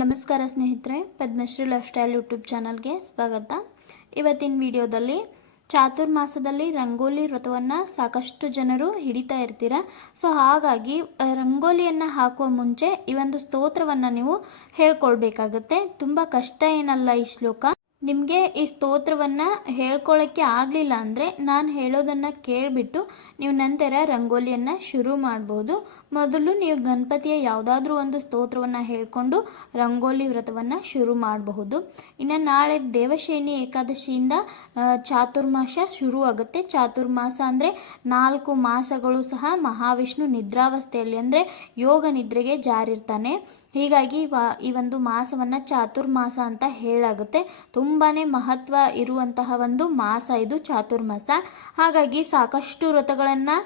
ನಮಸ್ಕಾರ ಸ್ನೇಹಿತರೆ, Padmashri life style YouTube ಚಾನಲ್ಗೆ ಸ್ವಾಗತ. ಇವತ್ತಿನ ವಿಡಿಯೋದಲ್ಲಿ ಚಾತುರ್ಮಾಸದಲ್ಲಿ ರಂಗೋಲಿ ವ್ರತವನ್ನು ಸಾಕಷ್ಟು ಜನರು ಹಿಡಿತಾ ಇರ್ತೀರ? ಸೊ, ಹಾಗಾಗಿ ರಂಗೋಲಿಯನ್ನು ಹಾಕುವ ಮುಂಚೆ ಈ ಒಂದು ಸ್ತೋತ್ರವನ್ನು ನೀವು ಹೇಳ್ಕೊಳ್ಬೇಕಾಗತ್ತೆ. ತುಂಬ ಕಷ್ಟ ಏನಲ್ಲ ಈ ಶ್ಲೋಕ. ನಿಮಗೆ ಈ ಸ್ತೋತ್ರವನ್ನು ಹೇಳ್ಕೊಳ್ಳೋಕ್ಕೆ ಆಗಲಿಲ್ಲ ಅಂದರೆ ನಾನು ಹೇಳೋದನ್ನು ಕೇಳಿಬಿಟ್ಟು ನೀವು ನಂತರ ರಂಗೋಲಿಯನ್ನು ಶುರು ಮಾಡ್ಬೋದು. ಮೊದಲು ನೀವು ಗಣಪತಿಯ ಯಾವುದಾದ್ರೂ ಒಂದು ಸ್ತೋತ್ರವನ್ನು ಹೇಳಿಕೊಂಡು ರಂಗೋಲಿ ವ್ರತವನ್ನು ಶುರು ಮಾಡಬಹುದು. ಇನ್ನು ನಾಳೆ ದೇವಶೇನಿ ಏಕಾದಶಿಯಿಂದ ಚಾತುರ್ಮಾಸ ಶುರು ಆಗುತ್ತೆ. ಚಾತುರ್ಮಾಸ ಅಂದರೆ ನಾಲ್ಕು ಮಾಸಗಳು ಸಹ ಮಹಾವಿಷ್ಣು ನಿದ್ರಾವಸ್ಥೆಯಲ್ಲಿ ಅಂದರೆ ಯೋಗ ನಿದ್ರೆಗೆ ಜಾರಿರ್ತಾನೆ. ಹೀಗಾಗಿ ಈ ಒಂದು ಮಾಸವನ್ನು ಚಾತುರ್ಮಾಸ ಅಂತ ಹೇಳಾಗುತ್ತೆ. ತುಂಬಾ ಮಹತ್ವ ಇರುವಂತಹ ಒಂದು ಮಾಸ ಇದು ಚಾತುರ್ಮಾಸ. ಹಾಗಾಗಿ ಸಾಕಷ್ಟು ವ್ರತಗಳನ್ನು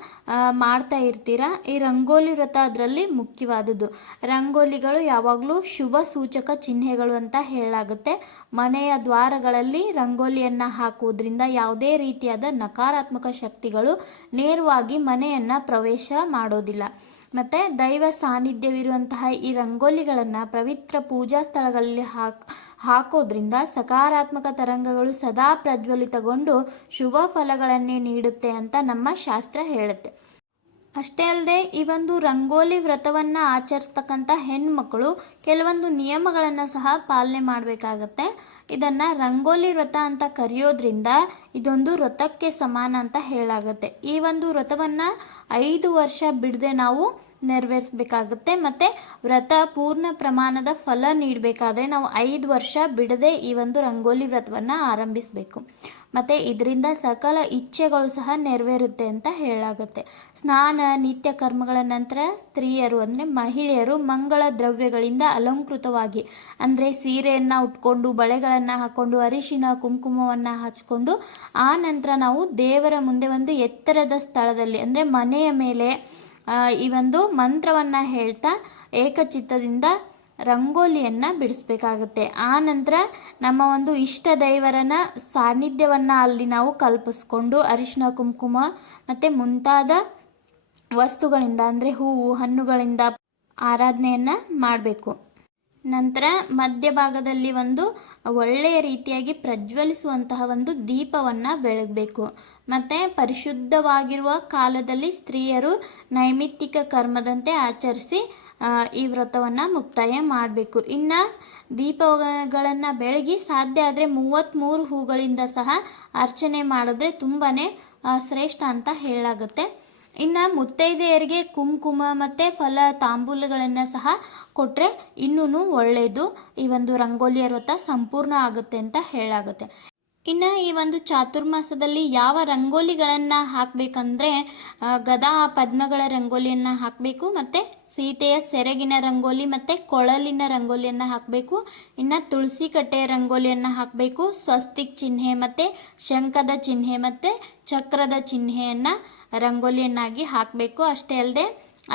ಮಾಡ್ತಾ ಇರ್ತೀರ. ಈ ರಂಗೋಲಿ ವ್ರತ ಅದರಲ್ಲಿ ಮುಖ್ಯವಾದದ್ದು. ರಂಗೋಲಿಗಳು ಯಾವಾಗಲೂ ಶುಭ ಸೂಚಕ ಚಿಹ್ನೆಗಳು ಅಂತ ಹೇಳಾಗುತ್ತೆ. ಮನೆಯ ದ್ವಾರಗಳಲ್ಲಿ ರಂಗೋಲಿಯನ್ನು ಹಾಕುವುದರಿಂದ ಯಾವುದೇ ರೀತಿಯಾದ ನಕಾರಾತ್ಮಕ ಶಕ್ತಿಗಳು ನೇರವಾಗಿ ಮನೆಯನ್ನು ಪ್ರವೇಶ ಮಾಡೋದಿಲ್ಲ. ಮತ್ತು ದೈವ ಸಾನ್ನಿಧ್ಯವಿರುವಂತಹ ಈ ರಂಗೋಲಿಗಳನ್ನು ಪವಿತ್ರ ಪೂಜಾ ಸ್ಥಳಗಳಲ್ಲಿ ಹಾಕ್, ಹಾಕೋದ್ರಿಂದ ಸಕಾರಾತ್ಮಕ ತರಂಗಗಳು ಸದಾ ಪ್ರಜ್ವಲಿತಗೊಂಡು ಶುಭ ಫಲಗಳನ್ನೇ ನೀಡುತ್ತೆ ಅಂತ ನಮ್ಮ ಶಾಸ್ತ್ರ ಹೇಳುತ್ತೆ. ಅಷ್ಟೇ ಅಲ್ಲದೆ ಈ ಒಂದು ರಂಗೋಲಿ ವ್ರತವನ್ನು ಆಚರಿಸ್ತಕ್ಕಂಥ ಹೆಣ್ಮಕ್ಳು ಕೆಲವೊಂದು ನಿಯಮಗಳನ್ನು ಸಹ ಪಾಲನೆ ಮಾಡಬೇಕಾಗತ್ತೆ. ಇದನ್ನು ರಂಗೋಲಿ ವ್ರತ ಅಂತ ಕರೆಯೋದ್ರಿಂದ ಇದೊಂದು ವ್ರತಕ್ಕೆ ಸಮಾನ ಅಂತ ಹೇಳಾಗತ್ತೆ ಈ ಒಂದು ವ್ರತವನ್ನು ಐದು ವರ್ಷ ಬಿಡದೆ ನಾವು ನೆರವೇರಿಸಬೇಕಾಗುತ್ತೆ. ಮತ್ತು ವ್ರತ ಪೂರ್ಣ ಪ್ರಮಾಣದ ಫಲ ನೀಡಬೇಕಾದ್ರೆ ನಾವು ಐದು ವರ್ಷ ಬಿಡದೆ ಈ ಒಂದು ರಂಗೋಲಿ ವ್ರತವನ್ನು ಆರಂಭಿಸಬೇಕು. ಮತ್ತು ಇದರಿಂದ ಸಕಲ ಇಚ್ಛೆಗಳು ಸಹ ನೆರವೇರುತ್ತೆ ಅಂತ ಹೇಳಾಗುತ್ತೆ. ಸ್ನಾನ, ನಿತ್ಯ ಕರ್ಮಗಳ ನಂತರ ಸ್ತ್ರೀಯರು ಅಂದರೆ ಮಹಿಳೆಯರು ಮಂಗಳ ದ್ರವ್ಯಗಳಿಂದ ಅಲಂಕೃತವಾಗಿ ಅಂದರೆ ಸೀರೆಯನ್ನು ಉಟ್ಕೊಂಡು, ಬಳೆಗಳನ್ನು ಹಾಕ್ಕೊಂಡು ಅರಿಶಿನ, ಕುಂಕುಮವನ್ನು ಹಚ್ಕೊಂಡು, ಆ ನಂತರ ನಾವು ದೇವರ ಮುಂದೆ ಒಂದು ಎತ್ತರದ ಸ್ಥಳದಲ್ಲಿ ಅಂದರೆ ಮನೆಯ ಮೇಲೆ ಈ ಒಂದು ಮಂತ್ರವನ್ನು ಹೇಳ್ತಾ ಏಕಚಿತ್ತದಿಂದ ರಂಗೋಲಿಯನ್ನು ಬಿಡಿಸ್ಬೇಕಾಗುತ್ತೆ. ಆ ನಂತರ ನಮ್ಮ ಒಂದು ಇಷ್ಟ ದೈವರನ ಸಾನ್ನಿಧ್ಯವನ್ನು ಅಲ್ಲಿ ನಾವು ಕಲ್ಪಿಸ್ಕೊಂಡು ಅರಿಶಿನ ಕುಂಕುಮ ಮತ್ತು ಮುಂತಾದ ವಸ್ತುಗಳಿಂದ ಅಂದರೆ ಹೂವು, ಹಣ್ಣುಗಳಿಂದ ಆರಾಧನೆಯನ್ನು ಮಾಡಬೇಕು. ನಂತರ ಮಧ್ಯಭಾಗದಲ್ಲಿ ಒಂದು ಒಳ್ಳೆಯ ರೀತಿಯಾಗಿ ಪ್ರಜ್ವಲಿಸುವಂತಹ ಒಂದು ದೀಪವನ್ನು ಬೆಳಗಬೇಕು. ಮತ್ತು ಪರಿಶುದ್ಧವಾಗಿರುವ ಕಾಲದಲ್ಲಿ ಸ್ತ್ರೀಯರು ನೈಮಿತ್ತಿಕ ಕರ್ಮದಂತೆ ಆಚರಿಸಿ ಈ ವ್ರತವನ್ನು ಮುಕ್ತಾಯ ಮಾಡಬೇಕು. ಇನ್ನು ದೀಪಗಳನ್ನು ಬೆಳಗಿ ಸಾಧ್ಯ ಆದರೆ ಮೂವತ್ತ್ಮೂರು ಹೂಗಳಿಂದ ಸಹ ಅರ್ಚನೆ ಮಾಡಿದ್ರೆ ತುಂಬಾ ಶ್ರೇಷ್ಠ ಅಂತ ಹೇಳಾಗುತ್ತೆ ಇನ್ನು ಮುತ್ತೈದೆಯರಿಗೆ ಕುಂಕುಮ ಮತ್ತು ಫಲ ತಾಂಬೂಲಗಳನ್ನು ಸಹ ಕೊಟ್ಟರೆ ಇನ್ನೂ ಒಳ್ಳೆಯದು ಈ ಒಂದು ರಂಗೋಲಿಯ ವ್ರತ ಸಂಪೂರ್ಣ ಆಗುತ್ತೆ ಅಂತ ಹೇಳಾಗುತ್ತೆ. ಇನ್ನು ಈ ಒಂದು ಚಾತುರ್ಮಾಸದಲ್ಲಿ ಯಾವ ರಂಗೋಲಿಗಳನ್ನು ಹಾಕಬೇಕಂದ್ರೆ ಗದಾ ಪದ್ಮಗಳ ರಂಗೋಲಿಯನ್ನು ಹಾಕಬೇಕು, ಮತ್ತು ಸೀತೆಯ ಸೆರಗಿನ ರಂಗೋಲಿ, ಮತ್ತು ಕೊಳಲಿನ ರಂಗೋಲಿಯನ್ನು ಹಾಕಬೇಕು, ಇನ್ನು ತುಳಸಿ ಕಟ್ಟೆಯ ರಂಗೋಲಿಯನ್ನು ಹಾಕಬೇಕು, ಸ್ವಸ್ತಿಕ್ ಚಿಹ್ನೆ ಮತ್ತು ಶಂಖದ ಚಿಹ್ನೆ ಮತ್ತು ಚಕ್ರದ ಚಿಹ್ನೆಯನ್ನು ರಂಗೋಲಿಯನ್ನಾಗಿ ಹಾಕಬೇಕು. ಅಷ್ಟೇ ಅಲ್ಲದೆ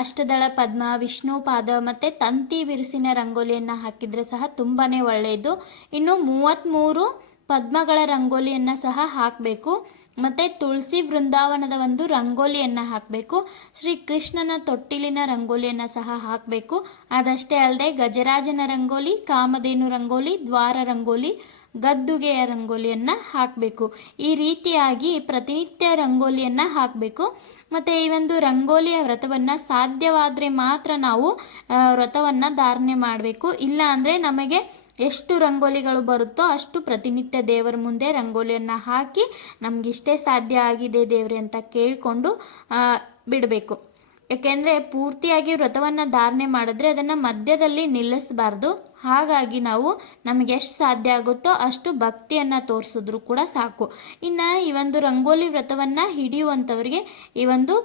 ಅಷ್ಟದಳ ಪದ್ಮ, ವಿಷ್ಣು ಪಾದ ಮತ್ತು ತಂತಿ ಬಿರುಸಿನ ರಂಗೋಲಿಯನ್ನು ಹಾಕಿದರೆ ಸಹ ತುಂಬಾ ಒಳ್ಳೆಯದು. ಇನ್ನು ಮೂವತ್ತ್ಮೂರು ಪದ್ಮಗಳ ರಂಗೋಲಿಯನ್ನು ಸಹ ಹಾಕಬೇಕು. ಮತ್ತು ತುಳಸಿ ವೃಂದಾವನದ ಒಂದು ರಂಗೋಲಿಯನ್ನು ಹಾಕಬೇಕು. ಶ್ರೀ ಕೃಷ್ಣನ ತೊಟ್ಟಿಲಿನ ರಂಗೋಲಿಯನ್ನು ಸಹ ಹಾಕಬೇಕು. ಅದಷ್ಟೇ ಅಲ್ಲದೆ ಗಜರಾಜನ ರಂಗೋಲಿ, ಕಾಮಧೇನು ರಂಗೋಲಿ, ದ್ವಾರ ರಂಗೋಲಿ, ಗದ್ದುಗೆಯ ರಂಗೋಲಿಯನ್ನು ಹಾಕಬೇಕು. ಈ ರೀತಿಯಾಗಿ ಪ್ರತಿನಿತ್ಯ ರಂಗೋಲಿಯನ್ನು ಹಾಕಬೇಕು. ಮತ್ತು ಈ ಒಂದು ರಂಗೋಲಿಯ ವ್ರತವನ್ನು ಸಾಧ್ಯವಾದರೆ ಮಾತ್ರ ನಾವು ವ್ರತವನ್ನು ಧಾರಣೆ ಮಾಡಬೇಕು. ಇಲ್ಲ ಅಂದರೆ ನಮಗೆ ಎಷ್ಟು ರಂಗೋಲಿಗಳು ಬರುತ್ತೋ ಅಷ್ಟು ಪ್ರತಿನಿತ್ಯ ದೇವರ ಮುಂದೆ ರಂಗೋಲಿಯನ್ನು ಹಾಕಿ ನಮಗಿಷ್ಟೇ ಸಾಧ್ಯ ಆಗಿದೆ ದೇವ್ರಿ ಅಂತ ಕೇಳಿಕೊಂಡು ಬಿಡಬೇಕು. ಯಾಕೆಂದರೆ ಪೂರ್ತಿಯಾಗಿ ವ್ರತವನ್ನು ಧಾರಣೆ ಮಾಡಿದ್ರೆ ಅದನ್ನು ಮಧ್ಯದಲ್ಲಿ ನಿಲ್ಲಿಸಬಾರ್ದು. ಹಾಗಾಗಿ ನಾವು ನಮಗೆ ಎಷ್ಟು ಸಾಧ್ಯ ಆಗುತ್ತೋ ಅಷ್ಟು ಭಕ್ತಿಯನ್ನು ತೋರಿಸಿದ್ರು ಕೂಡ ಸಾಕು. ಇನ್ನು ಈ ಒಂದು ರಂಗೋಲಿ ವ್ರತವನ್ನು ಹಿಡಿಯುವಂಥವ್ರಿಗೆ ಈ ಒಂದು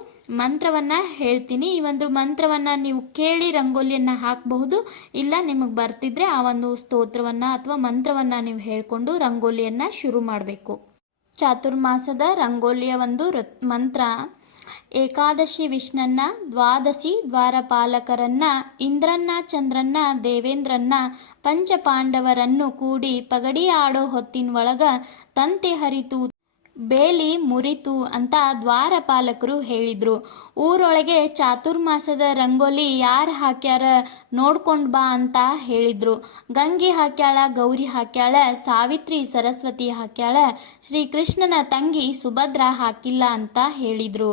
ಮಂತ್ರವನ್ನು ಹೇಳ್ತೀನಿ. ಈ ಒಂದು ಮಂತ್ರವನ್ನು ನೀವು ಕೇಳಿ ರಂಗೋಲಿಯನ್ನು ಹಾಕಬಹುದು. ಇಲ್ಲ ನಿಮಗೆ ಬರ್ತಿದ್ರೆ ಆ ಒಂದು ಸ್ತೋತ್ರವನ್ನು ಅಥವಾ ಮಂತ್ರವನ್ನು ನೀವು ಹೇಳಿಕೊಂಡು ರಂಗೋಲಿಯನ್ನು ಶುರು ಮಾಡಬೇಕು. ಚಾತುರ್ಮಾಸದ ರಂಗೋಲಿಯ ಒಂದು ಮಂತ್ರ ಏಕಾದಶಿ ವಿಷ್ಣನ್ನ, ದ್ವಾದಶಿ ದ್ವಾರಪಾಲಕರನ್ನ, ಇಂದ್ರನ್ನ, ಚಂದ್ರನ್ನ, ದೇವೇಂದ್ರನ್ನ, ಪಂಚಪಾಂಡವರನ್ನು ಕೂಡಿ ಪಗಡಿ ಆಡೋ ಹೊತ್ತಿನ ಒಳಗ ತಂತೆ ಹರಿತು, ಬೇಲಿ ಮುರಿತು ಅಂತ ದ್ವಾರಪಾಲಕರು ಹೇಳಿದ್ರು. ಊರೊಳಗೆ ಚಾತುರ್ಮಾಸದ ರಂಗೋಲಿ ಯಾರು ಹಾಕ್ಯಾರ ನೋಡ್ಕೊಂಡ್ ಬಾ ಅಂತ ಹೇಳಿದ್ರು. ಗಂಗಿ ಹಾಕ್ಯಾಳ, ಗೌರಿ ಹಾಕ್ಯಾಳ, ಸಾವಿತ್ರಿ, ಸರಸ್ವತಿ ಹಾಕ್ಯಾಳ, ಶ್ರೀಕೃಷ್ಣನ ತಂಗಿ ಸುಭದ್ರ ಹಾಕಿಲ್ಲ ಅಂತ ಹೇಳಿದ್ರು.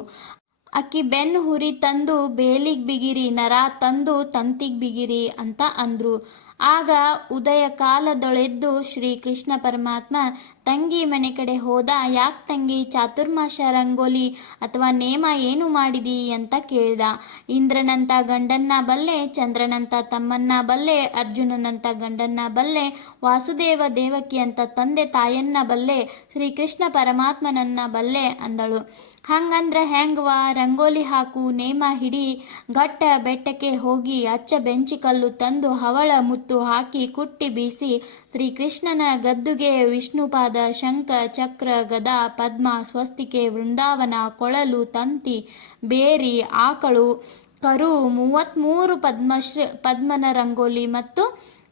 ಅಕ್ಕಿ ಬೆನ್ನು ಹುರಿ ತಂದು ಬೇಲಿಗ್ ಬಿಗಿರಿ ನರ ತಂದು ತಂತಿಗ್ ಬಿಗಿರಿ ಅಂತ ಅಂದ್ರು. ಆಗ ಉದಯ ಕಾಲದೊಳೆದ್ದು ಶ್ರೀ ಕೃಷ್ಣ ಪರಮಾತ್ಮ ತಂಗಿ ಮನೆ ಕಡೆ ಹೋದ, ಯಾಕೆ ತಂಗಿ ಚಾತುರ್ಮಾಶ ರಂಗೋಲಿ ಅಥವಾ ನೇಮ ಏನು ಮಾಡಿದಿ ಅಂತ ಕೇಳ್ದ. ಇಂದ್ರನಂತ ಗಂಡನ್ನ ಬಲ್ಲೆ, ಚಂದ್ರನಂತ ತಮ್ಮನ್ನ ಬಲ್ಲೆ, ಅರ್ಜುನನಂತ ಗಂಡನ್ನ ಬಲ್ಲೆ, ವಾಸುದೇವ ದೇವಕಿ ಅಂತ ತಂದೆ ತಾಯನ್ನ ಬಲ್ಲೆ, ಶ್ರೀಕೃಷ್ಣ ಪರಮಾತ್ಮನನ್ನ ಬಲ್ಲೆ ಅಂದಳು. ಹಂಗಂದ್ರೆ ಹೆಂಗವಾ? ರಂಗೋಲಿ ಹಾಕು, ನೇಮ ಹಿಡಿ, ಗಟ್ಟ ಬೆಟ್ಟಕ್ಕೆ ಹೋಗಿ ಅಚ್ಚ ಬೆಂಚಿ ಕಲ್ಲು ತಂದು ಹವಳ ಮುತ್ತು ಹಾಕಿ ಕುಟ್ಟಿ ಬೀಸಿ ಶ್ರೀಕೃಷ್ಣನ ಗದ್ದುಗೆ ವಿಷ್ಣುಪಾದ ಶಂಖ ಚಕ್ರ ಗದ ಪದ್ಮ ಸ್ವಸ್ತಿಕೆ ವೃಂದಾವನ ಕೊಳಲು ತಂತಿ ಬೇರಿ ಆಕಳು ಕರು ಮೂವತ್ತ್ಮೂರು ಪದ್ಮಶ್ರ ಪದ್ಮನ ರಂಗೋಲಿ ಮತ್ತು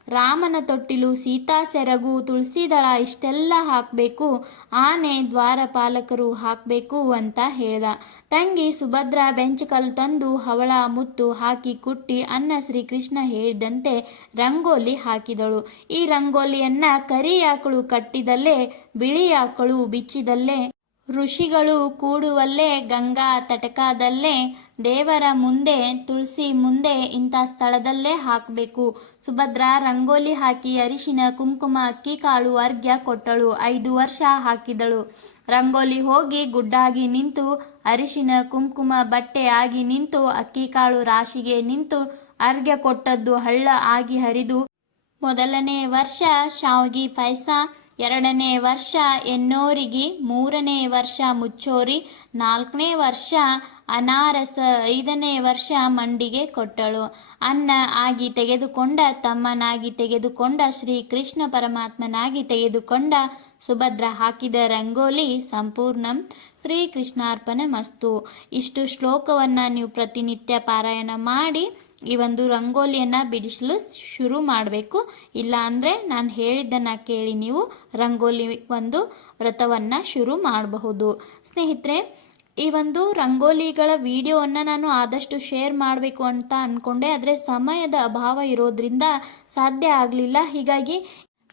ರಾಮನ ತೊಟ್ಟಿಲು ಸೀತಾ ಸೆರಗು ತುಳಸಿದಳ ಇಷ್ಟೆಲ್ಲ ಹಾಕಬೇಕು, ಆನೆ ದ್ವಾರಪಾಲಕರು ಹಾಕಬೇಕು ಅಂತ ಹೇಳ್ದ. ತಂಗಿ ಸುಭದ್ರ ಬೆಂಚಕಲ್ ತಂದು ಹವಳ ಮುತ್ತು ಹಾಕಿ ಕುಟ್ಟಿ ಅನ್ನ ಶ್ರೀಕೃಷ್ಣ ಹೇಳಿದಂತೆ ರಂಗೋಲಿ ಹಾಕಿದಳು. ಈ ರಂಗೋಲಿಯನ್ನ ಕರಿ ಆಕಳು ಕಟ್ಟಿದಲ್ಲೇ ಬಿಳಿ ಆಕಳು ಬಿಚ್ಚಿದಲ್ಲೇ ಋಷಿಗಳು ಕೂಡುವಲ್ಲೇ ಗಂಗಾ ತಟಕದಲ್ಲೇ ದೇವರ ಮುಂದೆ, ತುಳಸಿ ಮುಂದೆ ಇಂಥ ಸ್ಥಳದಲ್ಲೇ ಹಾಕಬೇಕು. ಸುಭದ್ರ ರಂಗೋಲಿ ಹಾಕಿ ಅರಿಶಿನ, ಕುಂಕುಮ ಅಕ್ಕಿ ಕಾಳು ಅರ್ಘ್ಯ ಕೊಟ್ಟಳು. ಐದು ವರ್ಷ ಹಾಕಿದಳು. ರಂಗೋಲಿ ಹೋಗಿ ಗುಡ್ಡಾಗಿ ನಿಂತು, ಅರಿಶಿನ, ಕುಂಕುಮ, ಬಟ್ಟೆ ಆಗಿ ನಿಂತು ಅಕ್ಕಿ ಕಾಳು ರಾಶಿಗೆ ನಿಂತು, ಅರ್ಘ್ಯ ಕೊಟ್ಟದ್ದು ಹಳ್ಳ ಆಗಿ ಹರಿದು, ಮೊದಲನೇ ವರ್ಷ ಶಾವ್ಗಿ ಪಾಯಸ ಎರಡನೇ ವರ್ಷ ಎನ್ನೋರಿಗೆ ಮೂರನೇ ವರ್ಷ ಮುಚ್ಚೋರಿ ನಾಲ್ಕನೇ ವರ್ಷ ಅನಾರಸ ಐದನೇ ವರ್ಷ ಮಂಡಿಗೆ ಕೊಟ್ಟಳು. ಅನ್ನ ಆಗಿ ತೆಗೆದುಕೊಂಡ, ತಮ್ಮನಾಗಿ ತೆಗೆದುಕೊಂಡ ಶ್ರೀ ಕೃಷ್ಣ ಪರಮಾತ್ಮನಾಗಿ ತೆಗೆದುಕೊಂಡ ಸುಭದ್ರ ಹಾಕಿದ ರಂಗೋಲಿ ಸಂಪೂರ್ಣಂ ಶ್ರೀ ಕೃಷ್ಣಾರ್ಪಣ ಮಸ್ತು. ಇಷ್ಟು ಶ್ಲೋಕವನ್ನು ನೀವು ಪ್ರತಿನಿತ್ಯ ಪಾರಾಯಣ ಮಾಡಿ ಈ ಒಂದು ರಂಗೋಲಿಯನ್ನು ಬಿಡಿಸಲು ಶುರು ಮಾಡಬೇಕು. ಇಲ್ಲ ಅಂದರೆ ನಾನು ಹೇಳಿದ್ದನ್ನು ಕೇಳಿ ನೀವು ರಂಗೋಲಿ ಒಂದು ವ್ರತವನ್ನು ಶುರು ಮಾಡಬಹುದು. ಸ್ನೇಹಿತರೆ ಈ ಒಂದು ರಂಗೋಲಿಗಳ ವಿಡಿಯೋವನ್ನು ನಾನು ಆದಷ್ಟು ಶೇರ್ ಮಾಡಬೇಕು ಅಂತ ಅಂದ್ಕೊಂಡೆ ಆದರೆ ಸಮಯದ ಅಭಾವ ಇರೋದ್ರಿಂದ ಸಾಧ್ಯ ಆಗಲಿಲ್ಲ. ಹೀಗಾಗಿ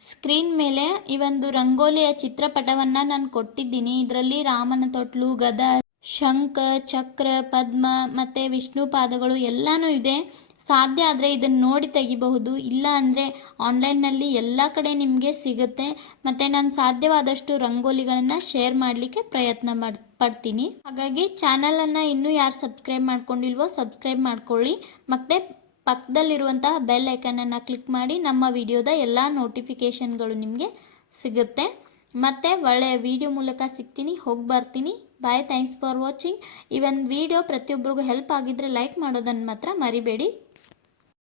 ಸ್ಕ್ರೀನ್ ಮೇಲೆ ಈ ಒಂದು ರಂಗೋಲಿಯ ಚಿತ್ರಪಟವನ್ನು ನಾನು ಕೊಟ್ಟಿದ್ದೀನಿ. ಇದರಲ್ಲಿ ರಾಮನ ತೊಟ್ಲು, ಗದ, ಶಂಖ, ಚಕ್ರ, ಪದ್ಮ ಮತ್ತು ವಿಷ್ಣು ಪಾದಗಳು ಎಲ್ಲನೂ ಇದೆ. ಸಾಧ್ಯ ಆದರೆ ಇದನ್ನು ನೋಡಿ ತೆಗಿಬಹುದು. ಇಲ್ಲ ಅಂದರೆ ಆನ್ಲೈನ್ನಲ್ಲಿ ಎಲ್ಲ ಕಡೆ ನಿಮಗೆ ಸಿಗುತ್ತೆ. ಮತ್ತು ನಾನು ಸಾಧ್ಯವಾದಷ್ಟು ರಂಗೋಲಿಗಳನ್ನು ಶೇರ್ ಮಾಡಲಿಕ್ಕೆ ಪ್ರಯತ್ನ ಮಾಡ್, ಪಡ್ತೀನಿ. ಹಾಗಾಗಿ ಚಾನಲನ್ನು ಇನ್ನೂ ಯಾರು ಸಬ್ಸ್ಕ್ರೈಬ್ ಮಾಡ್ಕೊಂಡಿಲ್ವೋ ಸಬ್ಸ್ಕ್ರೈಬ್ ಮಾಡ್ಕೊಳ್ಳಿ. ಮತ್ತು ಪಕ್ಕದಲ್ಲಿರುವಂತಹ ಬೆಲ್ ಐಕನನ್ನು ಕ್ಲಿಕ್ ಮಾಡಿ ನಮ್ಮ ವಿಡಿಯೋದ ಎಲ್ಲ ನೋಟಿಫಿಕೇಷನ್ಗಳು ನಿಮಗೆ ಸಿಗುತ್ತೆ. ಮತ್ತು ಒಳ್ಳೆಯ ವಿಡಿಯೋ ಮೂಲಕ ಸಿಗ್ತೀನಿ, ಹೋಗಿ ಬರ್ತೀನಿ. ಬಾಯ್ ಥ್ಯಾಂಕ್ಸ್ ಫಾರ್ ವಾಚಿಂಗ್ ಈ ಒಂದು ವಿಡಿಯೋ ಪ್ರತಿಯೊಬ್ಬರಿಗೂ ಹೆಲ್ಪ್ ಆಗಿದ್ದರೆ ಲೈಕ್ ಮಾಡೋದನ್ನು ಮಾತ್ರ ಮರಿಬೇಡಿ.